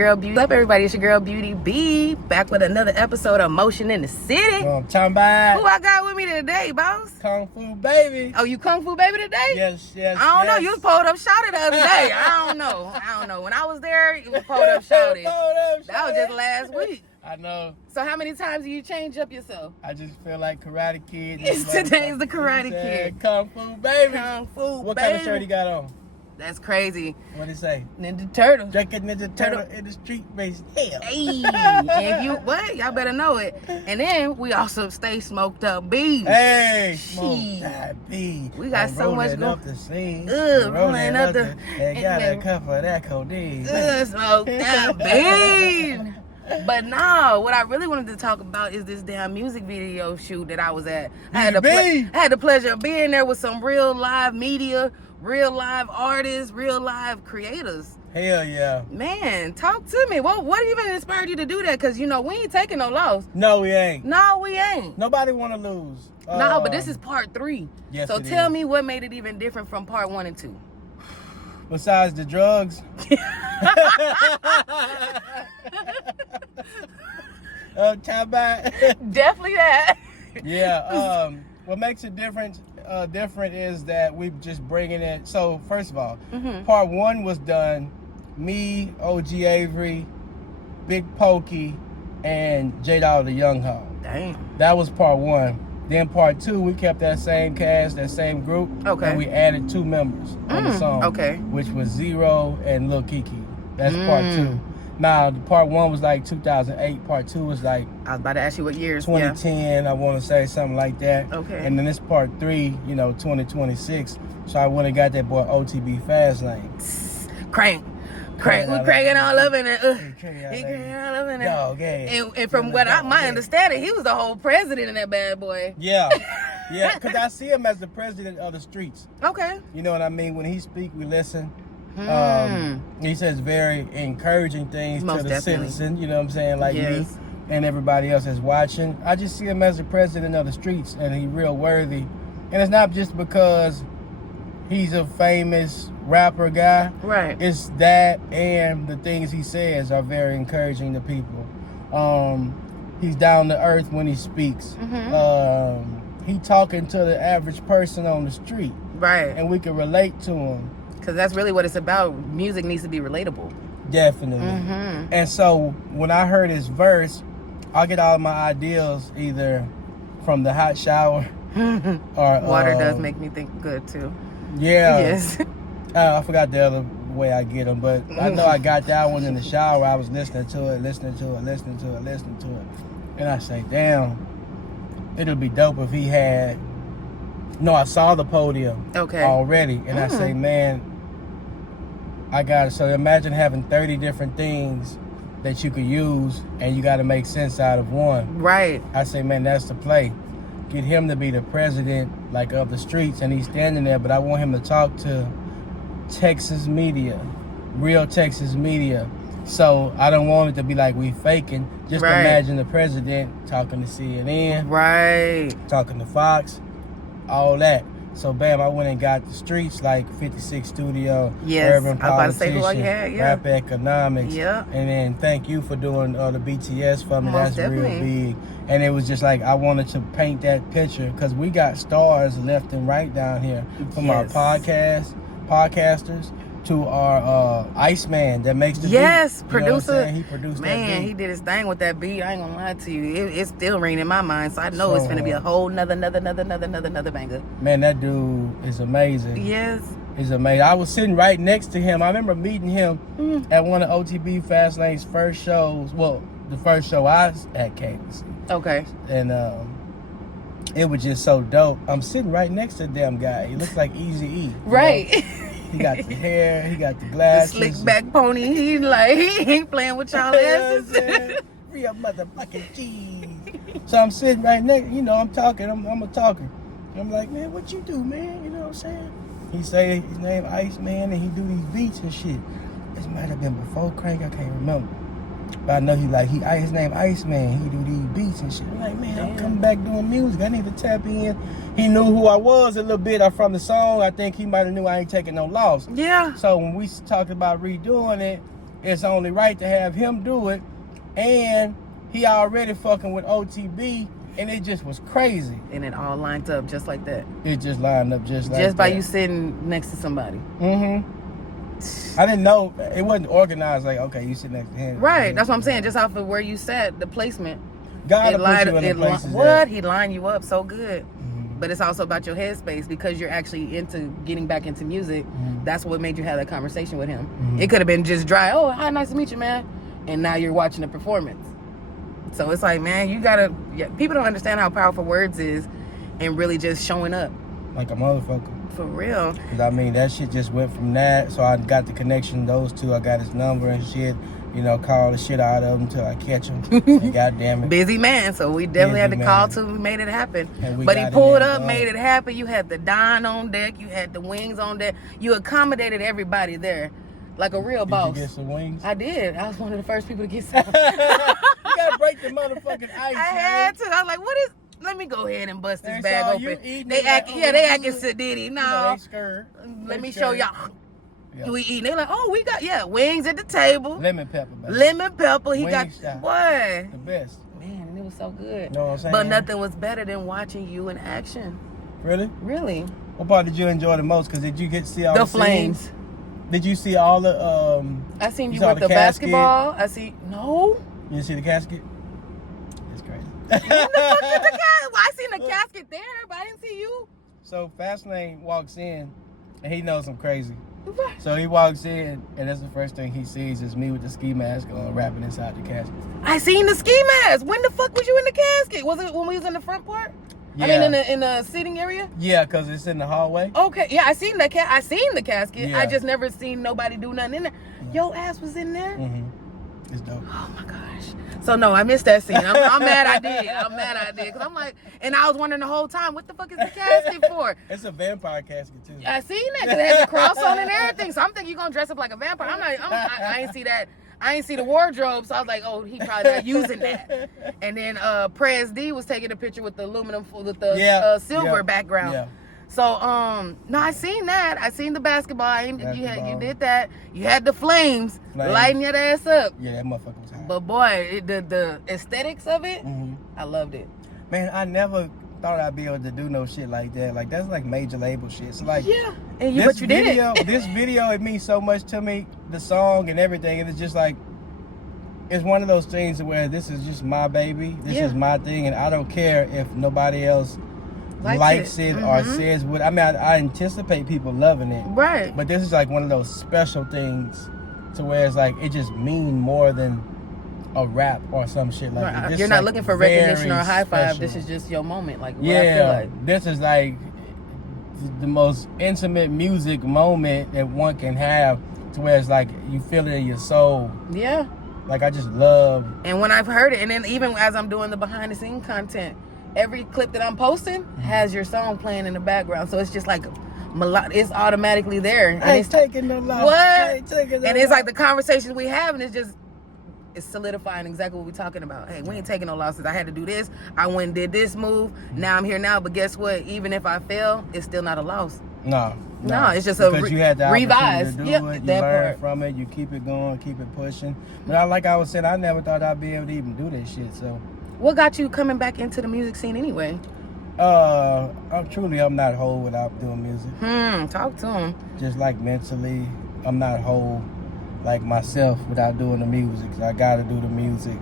Girl Beauty. What's up, everybody? It's your girl Beauty B, back with another episode of Motion in the City. I'm talking about Who I got with me today, boss? Kung Fu Baby. Oh, you Kung Fu Baby today? Yes. I don't know. You was pulled up shouted the other day. I don't know. When I was there, you was pulled up shouted. That was just last week. I know. So how many times do you change up yourself? I just feel like Karate Kid. Today's the Karate Kid. Kung Fu Baby. Kung Fu What Baby. kind of shirt he got on? That's crazy. What'd he say? Ninja Turtle. Drinking Ninja Turtle in the street race hell. Hey, if you what? Y'all better know it. And then we also stay smoked up beef. Hey, Shit. smoke that beef. We got so much going. Up the scene. Rolling up the. They got a cup of that codeine. Smoked up beef. But no, what I really wanted to talk about is this damn music video shoot that I was at. I had the pleasure of being there with some real live media, real live artists, real live creators. Hell yeah. Man, talk to me. What even inspired you to do that? Because, we ain't taking no loss. No, we ain't. No, we ain't. Nobody want to lose. No, but this is part 3. Yes, so tell me what made it even different from part 1 and 2. Besides the drugs. Definitely that. Yeah. What makes it different is that we just bringing it. So first of all, part 1 was done. Me, OG Avery, Big Pokey, and J Dawg the Young Ho. Damn. That was part 1. Then part 2, we kept that same cast, that same group. Okay. And we added 2 members on the song. Okay. Which was Zero and Lil Kiki. That's part 2. Now, part 1 was like 2008. Part 2 was like I was about to ask you what years. 2010, I want to say something like that. Okay. And then this part 3, 2026. So I went and got that boy OTB Fastlane. Crank. We cranking all up in it. He cranking all up in it. Dog, yeah. And from what my understanding, he was the whole president in that bad boy. Yeah. Yeah, because I see him as the president of the streets. Okay. You know what I mean? When he speak, we listen. He says very encouraging things Most to the definitely. citizen, you know what I'm saying, like Yes. me and everybody else that's watching. I just see him as the president of the streets, and he's real worthy. And it's not just because he's a famous rapper guy. Right. It's that, and the things he says are very encouraging to people. He's down to earth when he speaks. He talking to the average person on the street. Right. And we can relate to him. Because that's really what it's about. Music needs to be relatable. Definitely. And so when I heard his verse, I get all my ideas either from the hot shower or Water does make me think good too. Yeah. Yes. I forgot the other way I get them, but I know I got that one in the shower. I was listening to it. And I say, damn, it'll be dope if he had. No, I saw the podium already. And I say, man, I got it. So imagine having 30 different things that you could use, and you got to make sense out of one. Right. I say, man, that's the play. Get him to be the president, like, of the streets, and he's standing there, but I want him to talk to Texas media, real Texas media. So I don't want it to be like we faking. Just imagine the president talking to CNN, Right. talking to Fox, all that. So bam, I went and got the streets, like 56 Studio, Yes, Urban I was about to say Politician, who all you had, yeah. Rap Economics, Yeah. and then thank you for doing the BTS for me. Most That's real definitely. big. And it was just like I wanted to paint that picture because we got stars left and right down here, from our podcasters to our Iceman that makes the beat. Yes, You know what I'm producer. saying? He produced that Man, beat. he did his thing with that beat. I ain't gonna lie to you. It's still ringing in my mind, so I know it's So gonna be a whole another banger. Man, that dude is amazing. Yes. He's amazing. I was sitting right next to him. I remember meeting him at one of OTB Fastlane's first shows. Well, the first show I was at KBC. Okay. And it was just so dope. I'm sitting right next to the damn guy. He looks like Eazy-E. Right. He got the hair, he got the The glasses. slick back pony. He ain't playing with y'all asses. Real motherfucking cheese. So I'm sitting right next, I'm talking, I'm a talker. I'm like, man, what you do, man? You know what I'm saying? He say his name Iceman, and he do these beats and shit. This might have been before Crank, I can't remember. But I know his name Iceman. He do these beats and shit. I'm like, man, I'm coming back doing music. I need to tap in. He knew who I was a little bit from the song. I think he might have knew I ain't taking no loss. Yeah. So when we talked about redoing it, it's only right to have him do it. And he already fucking with OTB, and it just was crazy. And it all lined up just like that. It just lined up just like that. Just by you sitting next to somebody. I didn't know. It wasn't organized like, okay, you sit next to him. Right. That's what I'm saying. Just off of where you sat, the placement. God will put you in the places what? He lined you up so good. But it's also about your headspace because you're actually into getting back into music. That's what made you have that conversation with him. It could have been just dry. Oh, hi, nice to meet you, man. And now you're watching a performance. So it's like, man, you gotta. Yeah, people don't understand how powerful words is, and really just showing up. Like a motherfucker. For real. Cause I mean, that shit just went from that. So I got the connection. Those two, I got his number and shit. You know, call the shit out of him till I catch him. And goddamn it. Busy man, so we definitely had to call till we made it happen. But he pulled up, made it happen. You had the Don on deck, you had the Wings on deck. You accommodated everybody there, like a real boss. Did you get some wings? I did. I was one of the first people to get some. You gotta break the motherfucking ice. I had to. I was like, what is? Let me go ahead and bust this bag open. They acting sedity. No, you know, they scared. Let me show y'all. Yeah. We eating. They like, oh, we got wings at the table. Lemon pepper, baby. Lemon pepper. He got boy. The best. Man, it was so good. You know what I'm saying? But nothing was better than watching you in action. Really? Really. What part did you enjoy the most? Because did you get to see all the flames? Scenes? Did you see all the I seen you with the basketball. I see no. You didn't see the casket? It's crazy. When the fuck did the casket? Well, I seen the casket there, but I didn't see you. So Fastlane walks in, and he knows I'm crazy. So he walks in, and that's the first thing he sees is me with the ski mask on, rapping inside the casket. I seen the ski mask. When the fuck was you in the casket? Was it when we was in the front part? Yeah. I mean, in the sitting area. Yeah, cause it's in the hallway. Okay, yeah, I seen the I seen the casket. Yeah. I just never seen nobody do nothing in there. Your ass was in there. It's dope. Oh my gosh. So no, I missed that scene. I'm mad I did. I'm mad I did. Cause I'm like, and I was wondering the whole time, what the fuck is the casket for? It's a vampire casket too. I seen that. Cause it had the cross on it and everything. So I'm thinking you're gonna dress up like a vampire. I ain't see that. I ain't see the wardrobe. So I was like, oh, he probably not using that. And then Prez D was taking a picture with the aluminum, with the silver background. Yeah. So, no, I seen that. I seen the basketball. You did that. You had the flames lighting your ass up. Yeah, that motherfucker was hot. But boy, the aesthetics of it, I loved it. Man, I never thought I'd be able to do no shit like that. Like, that's like major label shit. So, like, yeah, but you did it. This video, it means so much to me. The song and everything. And it's just like, it's one of those things where this is just my baby. This is my thing. And I don't care if nobody else likes it or says what. I mean, I anticipate people loving it. Right. But this is like one of those special things to where it's like, it just mean more than a rap or some shit like that. You're not looking for recognition or a high five. This is just your moment. Like, what I feel like. This is like the most intimate music moment that one can have to where it's like you feel it in your soul. Yeah. Like, I just love. And when I've heard it, and then even as I'm doing the behind the scenes content, every clip that I'm posting has your song playing in the background. So it's just like it's automatically there. And it's taking no loss. What? And it's like the conversations we have, and it's solidifying exactly what we're talking about. Hey, we ain't taking no losses. I had to do this. I went and did this move. Now I'm here now. But guess what? Even if I fail, it's still not a loss. No, it's just because you had the revise. To do it. You learn from it. You keep it going, keep it pushing. But like I was saying, I never thought I'd be able to even do this shit. So, what got you coming back into the music scene anyway? I'm not whole without doing music. Talk to him. Just like mentally, I'm not whole like myself without doing the music. So I gotta do the music.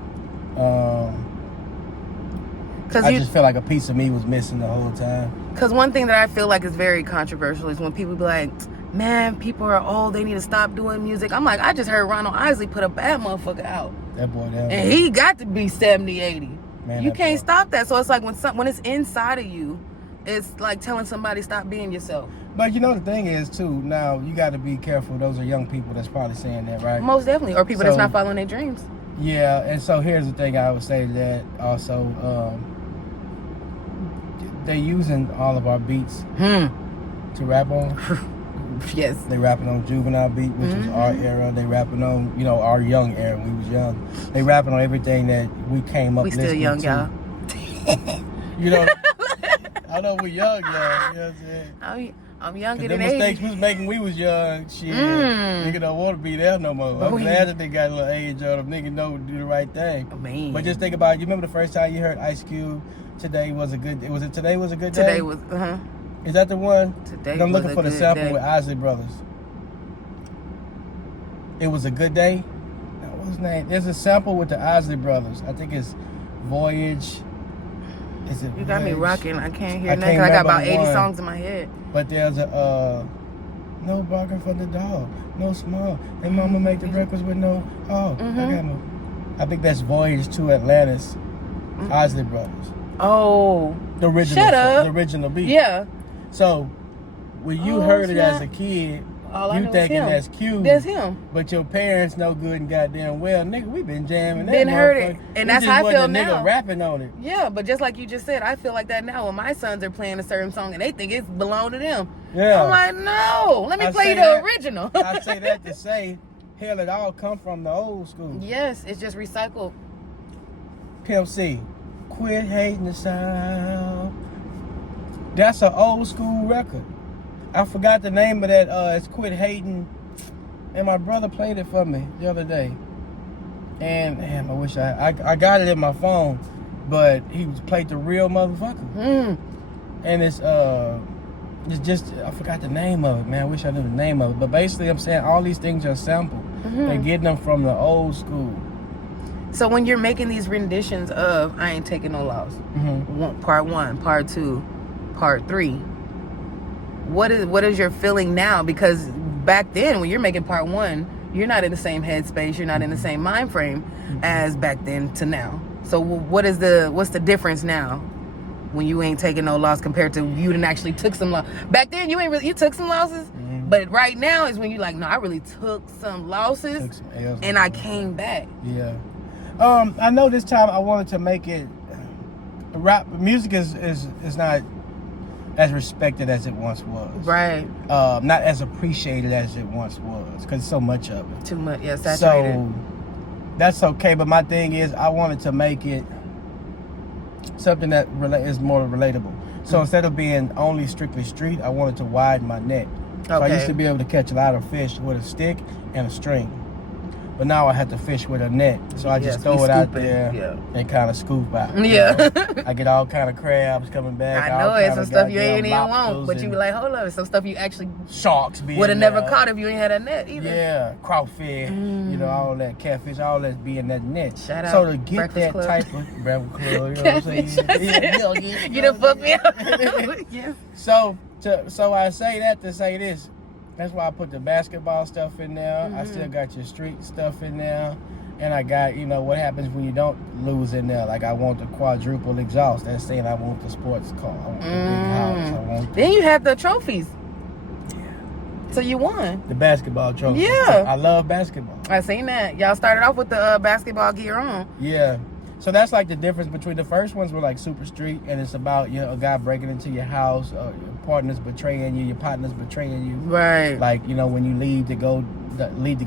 I just feel like a piece of me was missing the whole time. Because one thing that I feel like is very controversial is when people be like, man, people are old, they need to stop doing music. I'm like, I just heard Ronald Isley put a bad motherfucker out. That boy, and he got to be 70, 80. Man, you can't stop that. So it's like when it's inside of you, it's like telling somebody stop being yourself. But you know the thing is too, now you got to be careful. Those are young people that's probably saying that, right? Most definitely. Or people that's not following their dreams. Yeah, and so here's the thing I would say that also, they using all of our beats to rap on. Yes. They rapping on Juvenile beat, which was our era. They rapping on, our young era when we was young. They rapping on everything that we came up listening to. We still young, y'all. I know we're young, y'all. You know what I'm saying? I'm younger The than mistakes 80. we was making, we was young. Shit, nigga don't want to be there no more. I'm glad that they got a little age on them. Nigga know to do the right thing. Man. But just think about it. You remember the first time you heard Ice Cube? Today was a good. Was it today was a good day? Today was. Is that the one? Today. I'm was looking a for the good sample day. with Isley Brothers. It was a good day. What's his name? There's a sample with the Isley Brothers. I think it's Voyage. Is it? You got me Voyage? rocking. I can't hear I nothing. can't 'Cause I got remember about the 80 one. songs in my head. But there's a no barking for the dog, no small. And mama make the breakfast with no. Oh, I got no. I think that's Voyage to Atlantis. Isley Brothers. Oh. The original. Shut up. The original beat. Yeah. So when you Oh, heard it snap. as a kid, All I you know is thinking him. that's cute. That's him. But your parents know good and goddamn well, nigga, we been jamming that. Been heard it. motherfucker. And It that's just how I wasn't feel a nigga now. rapping on it. Yeah, but just like you just said, I feel like that now when my sons are playing a certain song and they think it's belong to them. Yeah. I'm like, no, let me I play say the that- original. I say that to say, hell, it all come from the old school. Yes, it's just recycled. Pimp C, quit hating the sound. That's an old school record. I forgot the name of that. It's Quit Hating. And my brother played it for me the other day. And damn, I wish I got it in my phone, but he played the real motherfucker. And it's just I forgot the name of it, man. I wish I knew the name of it. But basically, I'm saying all these things are sampled. They're getting them from the old school. So when you're making these renditions of I Ain't Taking No Loss, part 1, part 2, part 3, what is your feeling now? Because back then when you're making part 1, you're not in the same headspace, you're not in the same mind frame as back then to now. So what's the difference now when you ain't taking no loss compared to you done actually took some loss? Back then you took some losses, but right now is when you like, no, I really took some losses Took some L's. and I came back. Yeah. I know this time I wanted to make it rap music is not as respected as it once was. Right. Not as appreciated as it once was because so much of it. Too much, yeah, saturated. So that's okay, but my thing is I wanted to make it something that is more relatable. So instead of being only strictly street, I wanted to widen my net. So I used to be able to catch a lot of fish with a stick and a string. But now I have to fish with a net. So I just throw it out there and kind of scoop out. Yeah. You know? I get all kind of crabs coming back. I know all it's kind some of stuff you ain't goddamn even want, lobsters but you and be like, hold up, some stuff you actually sharks being would have never there. caught if you ain't had a net either. Yeah, crawfish, you know, all that catfish, all that's be in that net. Shout out So to get Breakfast that Club. type of Breakfast Club, you know what I'm saying? You done fucked me up. Yeah. So I say that to say this. That's why I put the basketball stuff in there. I still got your street stuff in there. And I got, you know, what happens when you don't lose in there. Like I want the quadruple exhaust. That's saying I want the sports car. I want the big house. I want Then you have the trophies. So you won. the basketball trophy. Yeah. I love basketball. I seen that. Y'all started off with the basketball gear on. Yeah. So that's like the difference between the first ones were like super street, and it's about, you know, a guy breaking into your house, your partner's betraying you, your partner's betraying you. Right. Like, you know, when you leave to go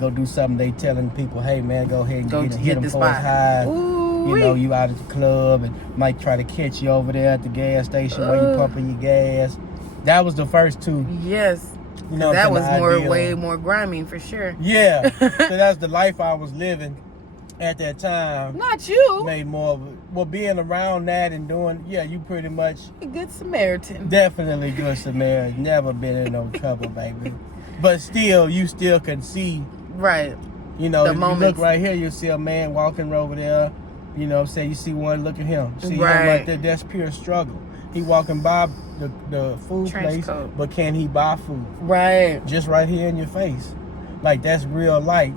do something, they telling people, hey man, go ahead and Go hit hit him the for his spot. high. Ooh. You know, you out at the club and might try to catch you over there at the gas station where you pumping your gas. That was the first two. Yes. You know, That was ideal. way more grimy for sure. Yeah. So that's the life I was living at that time. Not you. Made more of it. Well, being around that and doing, yeah, you pretty much A good Samaritan. definitely good Samaritan. Never been in no trouble, baby. But still, you still can see, Right. you know, The if you moments. look right here, you see a man walking over there. You know what I'm saying? You see one, look at him. See him Right. right there, that's pure struggle. He walking by the food Trench place, coat. but can he buy food? Right. Just right here in your face. Like, that's real life.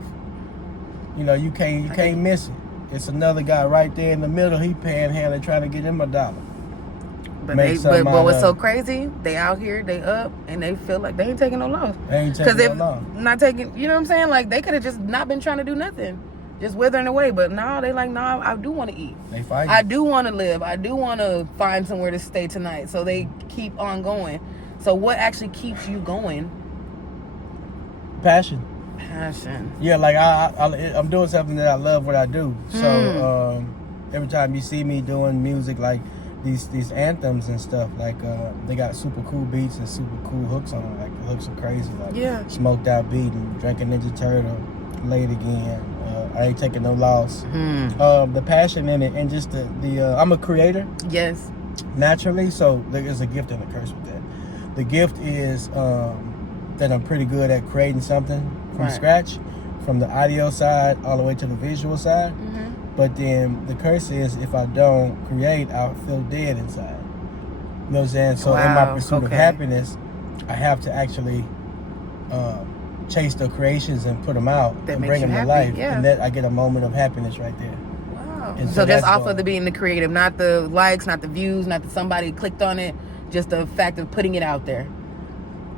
You know, you can't miss it. It's another guy right there in the middle. He panhandling trying to get him $1. But Make something but out what's of so it. crazy? They out here, they up, and they feel like they ain't taking no loss. They ain't Because taking if no long. not taking, you know what I'm saying? Like they could have just not been trying to do nothing, just withering away. But now they like, nah, I do want to eat. They fight. I do want to live. I do want to find somewhere to stay tonight. So they keep on going. So what actually keeps you going? Passion. Passion. Yeah, like I'm doing something that I love what I do. So every time you see me doing music, like these anthems and stuff. Like they got super cool beats and super cool hooks on them. Like the hooks are crazy. Like Smoked Out Beat and Drinking Ninja Turtle, Late Again. I Ain't Taking No Loss. The passion in it and just the I'm a creator. Yes. Naturally, so there's a gift and a curse with that. The gift is that I'm pretty good at creating something from scratch, from the audio side all the way to the visual side. But then the curse is if I don't create, I'll feel dead inside. You know what I'm saying? So in my pursuit of happiness, I have to actually chase the creations and put them out and bring them to life. Yeah. And that I get a moment of happiness right there. Wow. And so just off of the being the creative, not the likes, not the views, not that somebody clicked on it, just the fact of putting it out there.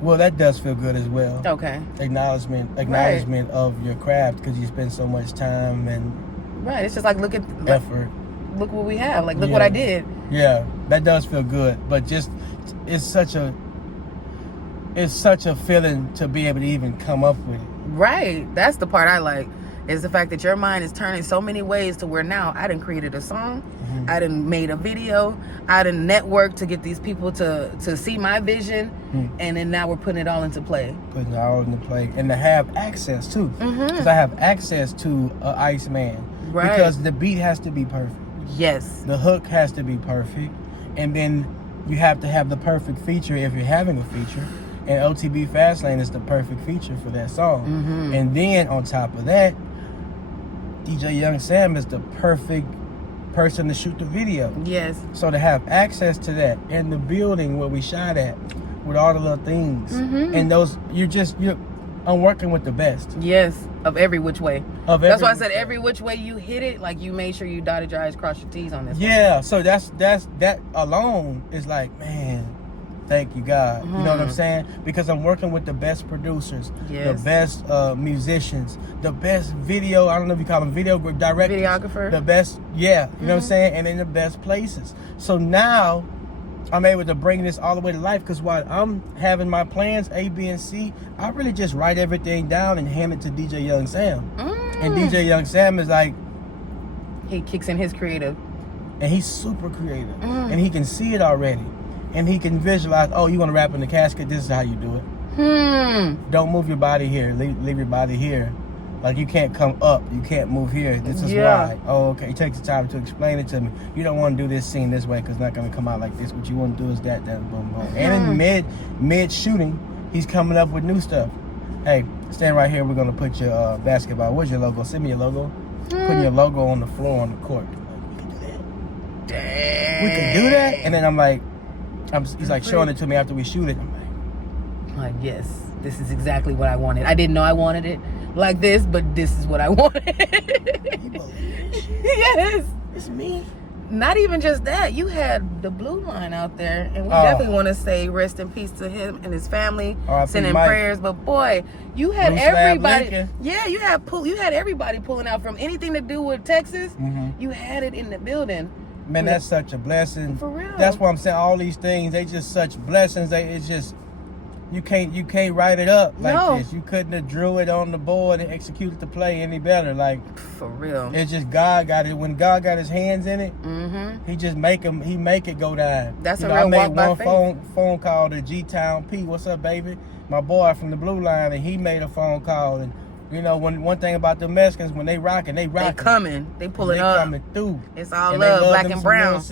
Well, that does feel good as well. Okay. Acknowledgement of your craft because you spend so much time and it's just like effort. Look what we have. Like look what I did. Yeah, that does feel good. But just it's such a feeling to be able to even come up with it. Right. That's the part I like. Is the fact that your mind is turning so many ways to where now I done created a song, I done made a video, I done networked to get these people to see my vision, and then now we're putting it all into play. Putting it all into play. And to have access too. Because I have access to Iceman. Right. Because the beat has to be perfect. Yes. The hook has to be perfect. And then you have to have the perfect feature if you're having a feature. And OTB Fastlane is the perfect feature for that song. And then on top of that, DJ Young Sam is the perfect person to shoot the video. Yes. So to have access to that and the building where we shot at with all the little things and those, I'm working with the best. Yes, of every which way. That's why I said every which way you hit it, like you made sure you dotted your I's, crossed your T's on this. Yeah, so that alone is like, man, thank you, God. You know what I'm saying? Because I'm working with the best producers, the best musicians, the best video, I don't know if you call them directors. Videographer. The best, you know what I'm saying? And in the best places. So now I'm able to bring this all the way to life because while I'm having my plans, A, B, and C, I really just write everything down and hand it to DJ Young Sam. And DJ Young Sam is like... He kicks in his creative. And he's super creative. And he can see it already. And he can visualize, oh, you want to rap in the casket? This is how you do it. Don't move your body here. Leave your body here. Like, you can't come up. You can't move here. This is why. Oh, okay. He takes the time to explain it to me. You don't want to do this scene this way because it's not going to come out like this. What you want to do is that, boom, boom. And in mid shooting, he's coming up with new stuff. Hey, stand right here. We're going to put your basketball. Where's your logo? Send me your logo. Putting your logo on the floor on the court. We can do that. Dang. We can do that? And then I'm like, he's like showing it to me after we shoot it. I'm like, yes, this is exactly what I wanted. I didn't know I wanted it like this, but this is what I wanted. You believe this? Yes. It's me. Not even just that. You had the Blue Line out there, and we definitely want to say rest in peace to him and his family, sending prayers. But boy, you had everybody. Yeah, you had everybody pulling out from anything to do with Texas. You had it in the building. Man, that's such a blessing. For real. That's why I'm saying all these things. They just such blessings. It's just you can't write it up like this. You couldn't have drew it on the board and executed the play any better. Like for real. It's just God got it. When God got His hands in it, He just make it go down. That's a real walk by faith. I made one phone call to G-Town P. What's up, baby? My boy from the Blue Line, and he made a phone call. And you know, one thing about the Mexicans, when they rocking. They coming. They pulling up. They coming through. It's all love, black and brown.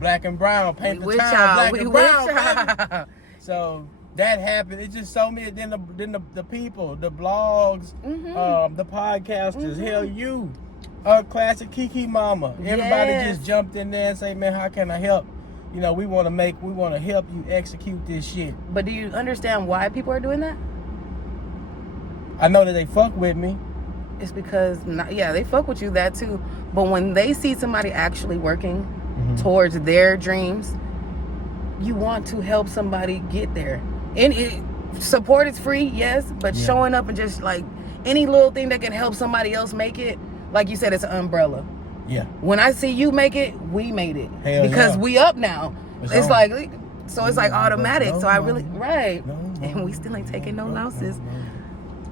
Black and brown, paint the town, black and brown. So that happened. It just so many. Then the people, the blogs, the podcasters. Hell, you, classic Kiki Mama. Everybody just jumped in there and say, man, how can I help? You know, we want to help you execute this shit. But do you understand why people are doing that? I know that they fuck with me. It's because, they fuck with you, that too. But when they see somebody actually working towards their dreams, you want to help somebody get there. And support is free, yes, but showing up and just like any little thing that can help somebody else make it, like you said, it's an umbrella. Yeah. When I see you make it, we made it. Hell because we up now. It's like, so it's like No, automatic. no, so I no, really, no, right. no, And we still ain't taking no losses.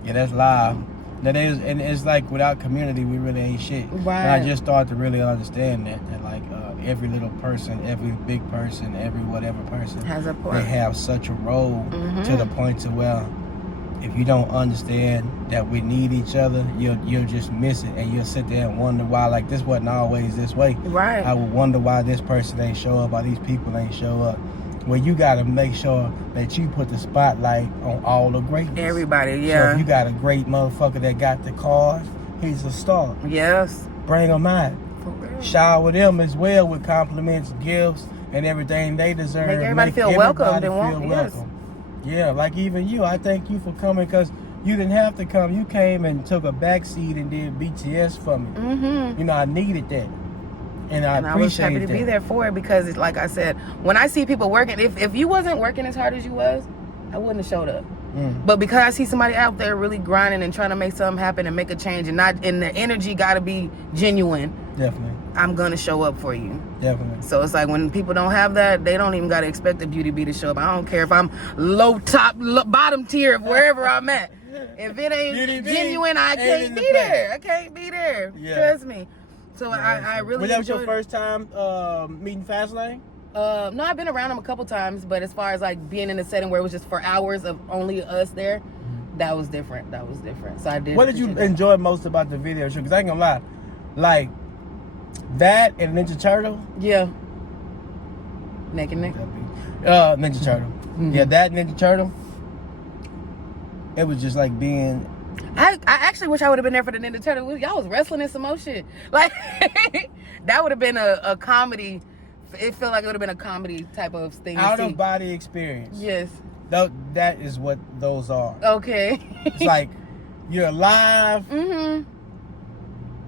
Yeah, that's live. That is, and it's like without community, we really ain't shit. Right. And I just started to really understand that like every little person, every big person, every whatever person has a part. They have such a role to the point to where if you don't understand that we need each other, you'll just miss it, and you'll sit there and wonder why like this wasn't always this way. Right. I would wonder why this person ain't show up, why these people ain't show up. Well, you got to make sure that you put the spotlight on all the greatness. Everybody, So yeah. if you got a great motherfucker that got the cars, he's a star. Yes. Bring them out. For real. Shower them as well with compliments, gifts, and everything they deserve. Make everybody feel welcomed and feel welcome. Yeah, like even you. I thank you for coming because you didn't have to come. You came and took a back seat and did BTS for me. Mm-hmm. You know, I needed that. And I And I was appreciate happy to that. be there for it because, it's like I said, when I see people working, if you wasn't working as hard as you was, I wouldn't have showed up. But because I see somebody out there really grinding and trying to make something happen and make a change, and the energy got to be genuine, Definitely. I'm gonna show up for you. Definitely. So it's like when people don't have that, they don't even gotta expect the Beauty Bee to show up. I don't care if I'm bottom tier of wherever I'm at. If it ain't genuine, I can't be there. I can't be there. Yeah. Trust me. So I really Was that your enjoyed it. first time meeting Fastlane? No, I've been around them a couple times, but as far as like being in a setting where it was just for hours of only us there, that was different. So I did. What did you enjoy most about the video shoot? Because I ain't gonna lie, like that and Ninja Turtle. Yeah. Naked. Ninja Turtle. Yeah, that Ninja Turtle. It was just like being. I actually wish I would have been there for the Ninja Turtle. Y'all was wrestling in some more shit. Like that would have been a comedy. It felt like it would have been a comedy type of thing. Out of body experience. Yes. That is what those are. Okay. It's like you're alive, Mm-hmm.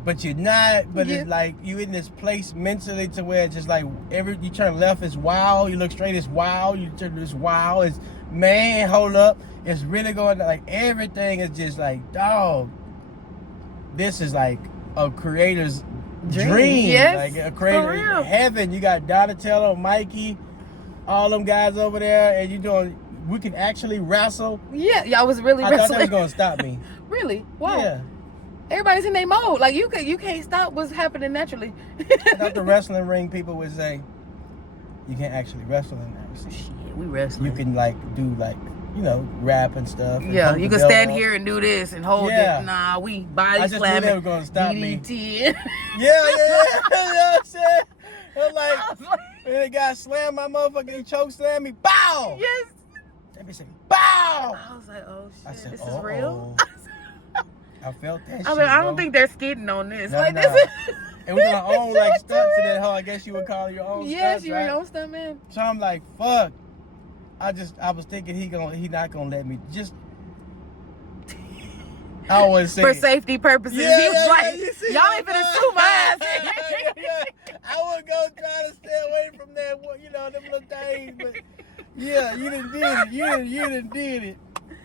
but you're not. But Yeah. it's like you in this place mentally to where it's just like you turn left is wow, you look straight is wow, you turn this wow is man, hold up. It's really going to, like everything is just like dog. This is like a creator's dream. Yes, Like a for creator real. heaven. You got Donatello, Mikey, all them guys over there, and you doing. We can actually wrestle. Yeah, y'all was really I thought wrestling. that was gonna stop me. Really? Wow. Yeah. Everybody's in their mode. Like you can't stop what's happening naturally. I thought the wrestling ring people would say, you can't actually wrestle in there. Shit, we wrestling. You can like do like, you know, rap and stuff. And Yeah, hold you the can belt stand up. here and do this and hold Yeah. it. Nah, we body I just knew slamming. they were gonna stop me. DDT. Yeah. You know what I'm saying? I'm like, and the guy slammed my motherfucking, he choke slammed me. Bow! Yes. That bitch said, bow! I was like, oh shit, I said, this is uh-oh. real. I felt that shit. I mean, I don't bro. think they're skidding on this. No, like no. this is. And we doing our own like stunts in that hole. I guess you would call it your own Yes, stunts, you're right? your own stunt man. So I'm like, fuck. I was thinking he not gonna let me just. I always say For it. safety purposes, Yeah, he was yeah, like, you see y'all my ain't finna boy? sue my ass. Yeah. I would go try to stay away from that, you know, them little things. But yeah, you done did it. You done did it.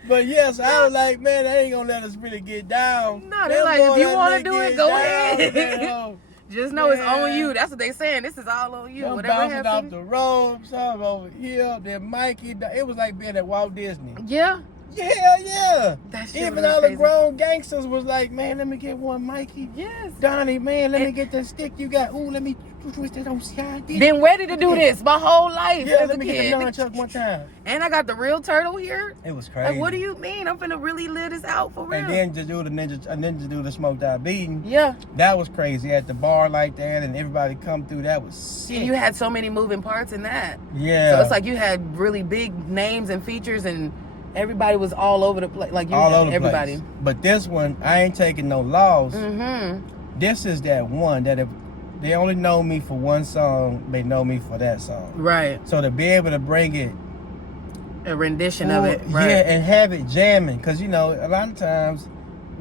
But yes, I was like, man, they ain't gonna let us really get down. No, they're like, if you wanna do it, go ahead. Man, Just know it's on Yeah. you. That's what they saying. This is all on you. I'm Whatever bouncing off happens. the ropes. I'm over here. Then Mikey, it was like being at Walt Disney. Yeah. Yeah. That shit Even was all the crazy. grown gangsters was like, man, let me get one Mikey. Yes. Donnie, man, let me get that stick you got. Ooh, let me twist that on side. Been ready to do this my whole life Yeah, as let a me kid. get the nunchuck one time. And I got the real turtle here. It was crazy. Like, what do you mean? I'm finna really live this out for real. And then to do the ninja do the smoked out beating. Yeah. That was crazy. At the bar like that, and everybody come through. That was sick. And you had so many moving parts in that. Yeah. So it's like you had really big names and features, and everybody was all over the place. Like you all had over the everybody. place. But this one, I ain't taking no loss. Mm-hmm. This is that one that if they only know me for one song, they know me for that song. Right. So to be able to bring it, A rendition of it. Right. yeah, and have it jamming, because you know a lot of times,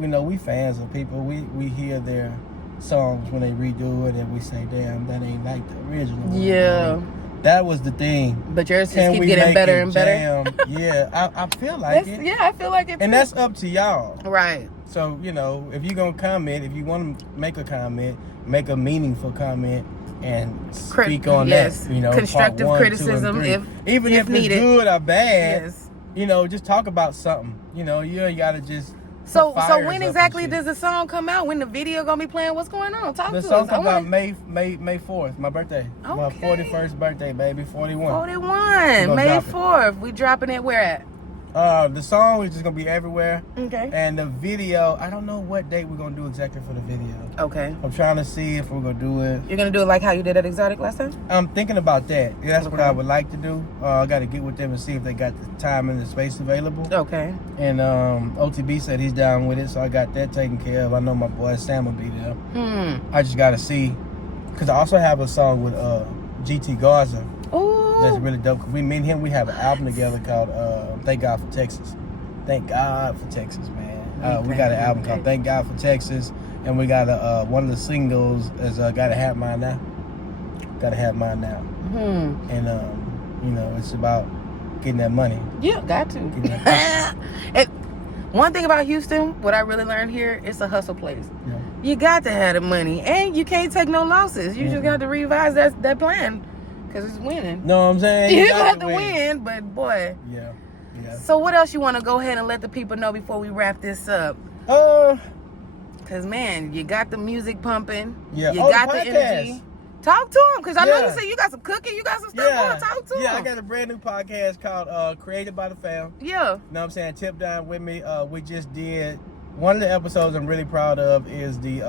you know, we fans of people, we hear their songs when they redo it, and we say, damn, that ain't like the original one. Yeah. That was the thing. But yours just Can keep we getting make better it and better. jam? Yeah, I feel like That's, it. yeah, I feel like it. And too. that's up to y'all. right. So, you know, if you're going to comment, if you want to make a comment, make a meaningful comment and speak on yes. that. You know, Constructive part 1, 2, and criticism 3. if Even if needed. it's good or bad, Yes. you know, just talk about something. You know, you got to just So fires when up exactly and shit. does the song come out? When the video gonna be playing? What's going on? Talk The to song us. comes out May 4th, my birthday. My Okay. 41st birthday, baby, 41. 41, gonna May drop it. 4th. We dropping it where at? The song is just gonna be everywhere, Okay. and the video, I don't know what date we're gonna do exactly for the video. Okay. I'm trying to see if we're gonna do it. You're gonna do it like how you did at Exotic last time? I'm thinking about that. Yeah, that's what Okay. I would like to do. I got to get with them and see if they got the time and the space available. Okay. And OTB said he's down with it, so I got that taken care of. I know my boy Sam will be there. I just got to see, because I also have a song with GT Garza Ooh. that's really dope. Cause me and him, we have an album together called Thank God for Texas. Thank God for Texas, man. We got an album called Thank God for Texas, and we got one of the singles is Gotta Have Mine Now. Gotta Have Mine Now. And you know, it's about getting that money. Yeah, got to. Getting that One thing about Houston, what I really learned here, it's a hustle place. Yeah. You got to have the money, and you can't take no losses. You just got to revise that plan, because it's winning. Know what I'm saying? You got have to win, but boy. Yeah. So what else you want to go ahead and let the people know before we wrap this up? Because, man, you got the music pumping. Yeah. You Oh, got the the podcast. energy. Talk to them, because I know Yeah. you said you got some cooking, you got some stuff going. Talk to them. Yeah, I got a brand new podcast called Created by the Fam. Yeah. You know what I'm saying? Tip down with me. We just did one of the episodes I'm really proud of is the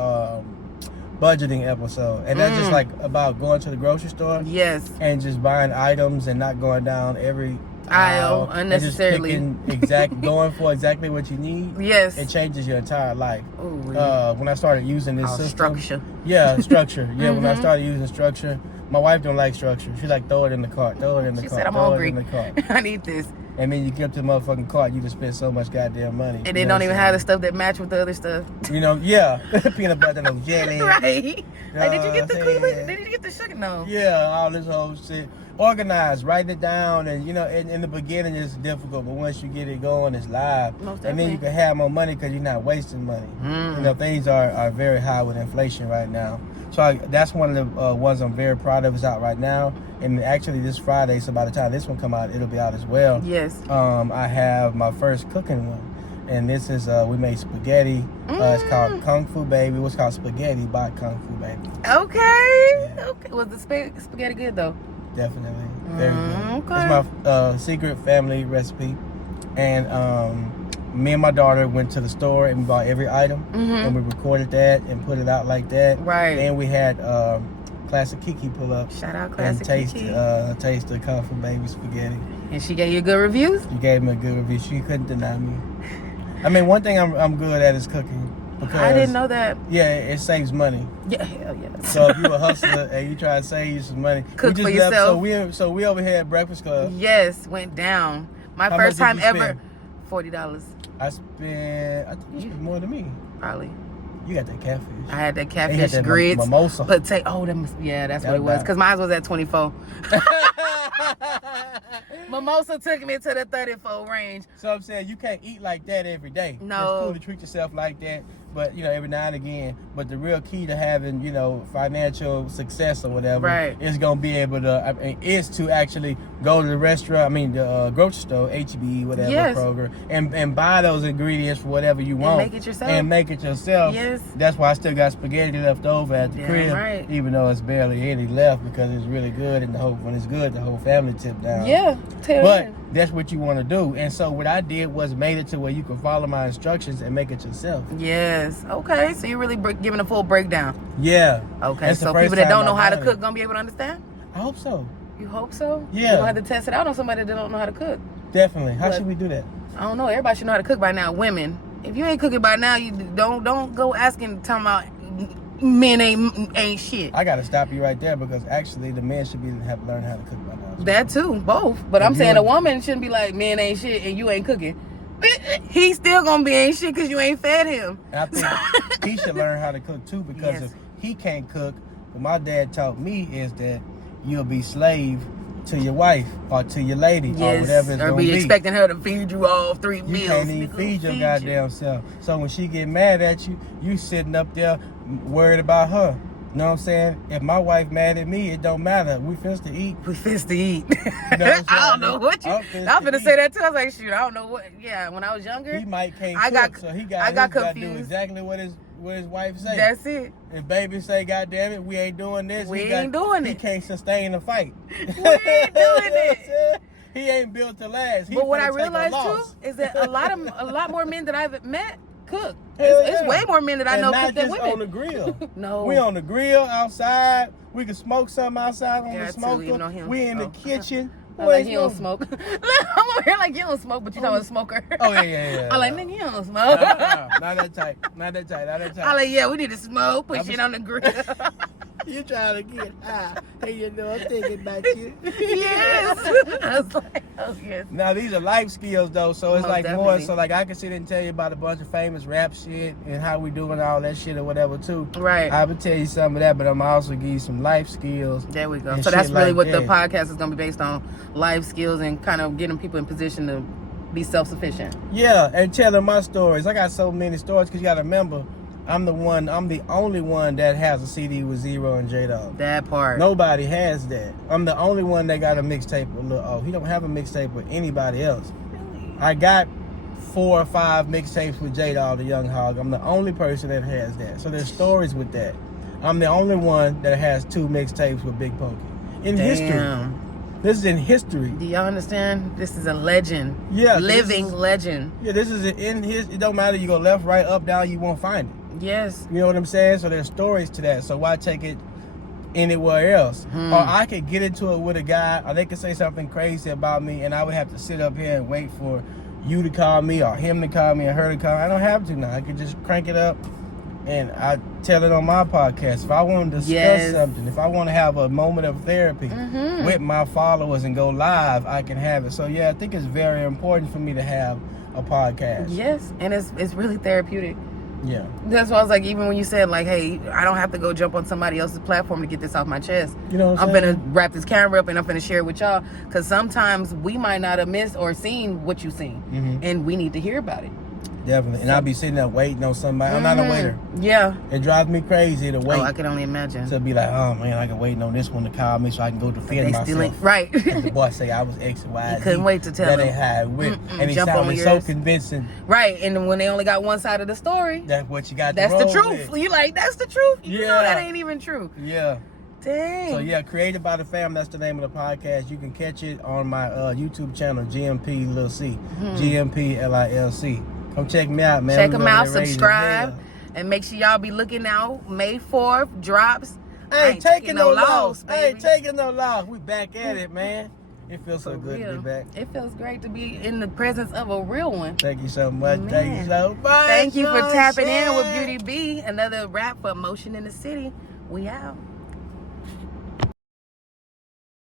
budgeting episode. And that's just like about going to the grocery store Yes. and just buying items and not going down every Aisle and just unnecessarily. picking going for exactly what you need. Yes. It changes your entire life. Ooh, When I started using this system, structure. Yeah, structure. Yeah, when I started using structure, my wife don't like structure. She like throw it in the cart, throw it in the She cart, said, I'm throw hungry. it in the cart. I need this. And then you get to the motherfucking cart, you just spend so much goddamn money. And they don't even have the stuff that match with the other stuff. You know, yeah, peanut butter and jelly. Right. Like, did you get the Yeah, cooler? yeah. Did you get the sugar? No. Yeah, all this whole shit. Organized, writing it down, and you know, in the beginning it's difficult, but once you get it going, it's live. Most And then you definitely. can have more money because you're not wasting money. You know, things are very high with inflation right now. So that's one of the ones I'm very proud of. It's out right now, and actually this Friday. So by the time this one come out, it'll be out as well. Yes. I have my first cooking one, and this is we made spaghetti. It's called Kung Fu Baby. What's called Spaghetti by Kung Fu Baby. Okay. Okay. Was the spaghetti good though? Definitely, very good. Okay. It's my secret family recipe, and me and my daughter went to the store and bought every item, and we recorded that and put it out like that. Right. And we had Classic Kiki pull up Shout out and Classic taste Kiki. taste the Kung Fu Baby spaghetti. And she gave you good reviews? She gave me a good review. She couldn't deny me. I mean, one thing I'm good at is cooking. Because, I didn't know that. Yeah, it saves money. Yeah, hell yes. So if you a hustler and you try to save you some money, Cook we for just left. yourself. So we over here at Breakfast Club. Yes, went down. My How first much did time you ever. spend? $40 I think you spent more than me. probably. You got that catfish. I had that And you had catfish that grits, mimosa. potato. Oh, yeah, that's what it was. Because mine was at 24. Mimosa took me to the 34 range. So I'm saying you can't eat like that every day. No. It's cool to treat yourself like that, but you know, every now and again. But the real key to having, you know, financial success or whatever Right. is gonna be able to is to actually go to the restaurant, the grocery store, HEB, whatever, Yes. Kroger, and buy those ingredients for whatever you want. make it yourself. And make it yourself. Yes. That's why I still got spaghetti left over at the Damn crib, right. even though it's barely any left because it's really good, and when it's good, the whole family tip down. Yeah, tell But you. that's what you want to do. And so what I did was made it to where you can follow my instructions and make it yourself. Yes. Okay, so you're really giving a full breakdown. Yeah. Okay, That's the so first people that time don't know I've how to done cook it. gonna be able to understand? I hope so. You hope so? Yeah. You don't have to test it out on somebody that don't know how to cook. Definitely. How But- should we do that? I don't know. Everybody should know how to cook by now. Women, if you ain't cooking by now, you don't go asking, talking about men ain't shit. I got to stop you right there because actually the men should have learned how to cook by now. That too, both. But I'm If saying you- a woman shouldn't be like, men ain't shit and you ain't cooking. He still gonna be ain't shit because you ain't fed him. And I think he should learn how to cook too because Yes. if he can't cook, what my dad taught me is that you'll be slave to your wife or to your lady or Yes, whatever it's or going be to be. expecting her to feed you all 3 You meals. can't even Nigga, feed your feed goddamn self. So when she get mad at you, you sitting up there worried about her. You know what I'm saying? If my wife mad at me, it don't matter. We finna to eat. We fist to eat. You know what I'm I don't know what you. I'm I'm finna say that too. I was like, shoot, I don't know what. Yeah, when I was younger, He might can't I cook, got- so he got. I got he got to do confused. exactly what his wife say. that's it. If baby say, "God damn it, we ain't doing this," We he ain't doing He it. can't sustain a fight. We ain't doing it. He ain't built to last. He But what I finna take a realized too loss. is that a lot more men that I've met cook. Hell It's yeah. way more men that I And know not cook than just women. on the grill. No. We on the grill outside. We can smoke something outside on Yeah, the too, smoker. even though he don't- We in the oh. kitchen. I'm like, you don't smoke. I'm over here like, you don't smoke, but you know a smoker. Oh yeah. I'm like, nigga, you don't smoke. Not that tight. Not that tight. Not that tight. I'm like, yeah, we need to smoke, put I'm shit a- on the grill. You trying to get high? Hey, you know I'm thinking about you. Yes. I was like, oh, yes. Now these are life skills though, so it's Most like more. definitely. So like I can sit and tell you about a bunch of famous rap shit and how we doing all that shit or whatever too. Right. I would tell you some of that, but I'm also give you some life skills. There we go. and So that's shit really like what the that. podcast is going to be based on: life skills and kind of getting people in position to be self-sufficient. Yeah, and telling my stories. I got so many stories because you got to remember, I'm the only one that has a CD with Zero and J-Dog. That part. Nobody has that. I'm the only one that got a mixtape with Lil O. He don't have a mixtape with anybody else. I got 4 or 5 mixtapes with J-Dog, the Young Hog. I'm the only person that has that. So there's stories with that. I'm the only one that has 2 mixtapes with Big Pokey. In history. Damn. This is in history. Do y'all understand? This is a legend. Yeah. Living legend. Yeah, this is in his. It don't matter. You go left, right, up, down. You won't find it. Yes. You know what I'm saying? So there's stories to that. So why take it anywhere else? Or I could get into it with a guy, or they could say something crazy about me, and I would have to sit up here and wait for you to call me, or him to call me, or her to call me. I don't have to now. I could just crank it up, and I tell it on my podcast. If I want to discuss Yes. something, if I want to have a moment of therapy with my followers and go live, I can have it. So yeah, I think it's very important for me to have a podcast. Yes. And it's really therapeutic. Yeah. That's why I was like, even when you said like, hey, I don't have to go jump on somebody else's platform to get this off my chest. You know what I'm I'm saying? gonna wrap this camera up and I'm gonna share it with y'all, because sometimes we might not have missed or seen what you seen, and we need to hear about it. Definitely. And I'll be sitting there waiting on somebody. I'm not a waiter. Yeah. It drives me crazy to wait. Oh, I can only imagine. To be like, oh man, I can waiting on this one to call me so I can go defend They myself. still ain't right. And the boy say I was X, Y, He couldn't wait to tell that him. ain't how it went. And he Jump on sounded so yours. convincing. Right. And when they only got one side of the story, That's what you got that's to the roll truth. with. You like, that's the truth. You know Yeah. that ain't even true. Yeah. Dang. So yeah, Created by the Fam, that's the name of the podcast. You can catch it on my YouTube channel, GMP Lil C. GMP LILC. Come check me out, man. Check We them gonna out, get ready to subscribe, hell. and make sure y'all be looking out. May 4th drops. I ain't taking no loss. loss, I ain't baby. taking no loss. We back at it, man. It feels so For good to real. be back. It feels great to be in the presence of a real one. Thank you so much. Thank you Man. so much. Thank you for tapping in with Shit. Beauty B. Another rap for Motion in the City. We out.